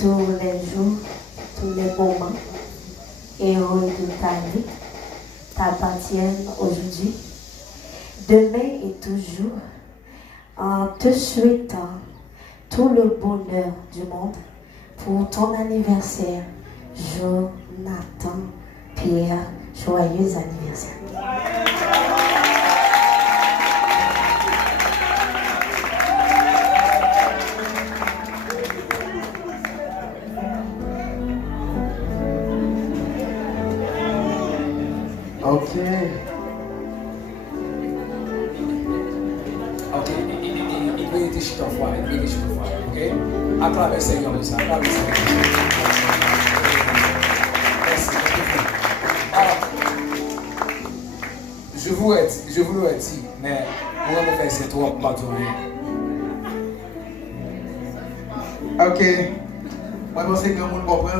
tous les jours, tous les moments, héros de ta vie, t'appartiennent aujourd'hui, demain et toujours, en te souhaitant tout le bonheur du monde pour ton anniversaire. Jonathan Pierre, joyeux anniversaire. Ok. Ok, il veut être chute en foi, ok? Acclamez le Seigneur de ça, acclamez le Seigneur. Merci. Alors, je vous l'ai dit, mais on va me faire cette toi pardonner. Ok. Moi, je pense que le monde comprend.